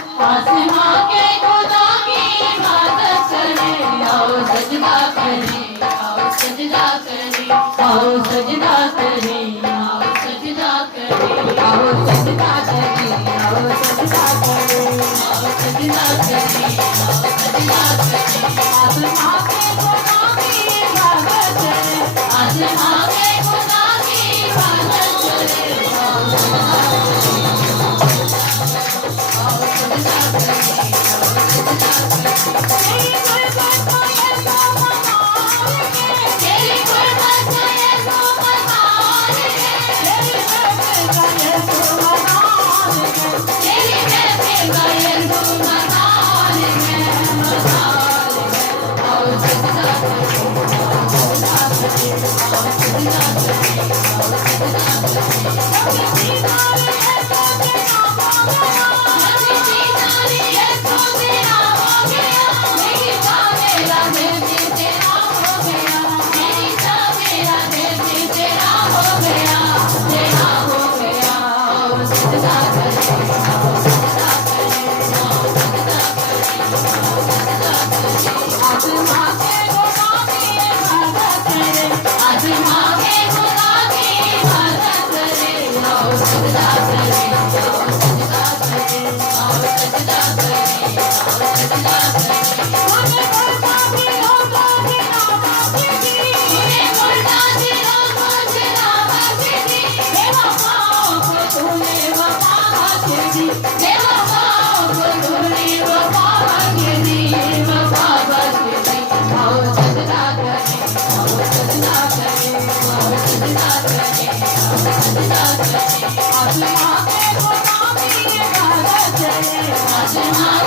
आसमां के खुदा की इबादत करें, आओ सजदा करें, आओ सजदा करें, आओ सजदा करें, आओ सजदा करें, आओ सजदा करें, आओ सजदा करें, आओ सजदा करें, आओ सजदा करें। आसमां के खुदा की इबादत करें, आसमां के खुदा की इबादत करें, आओ सजदा आसमां के खुदा की इबादत करें, आसमां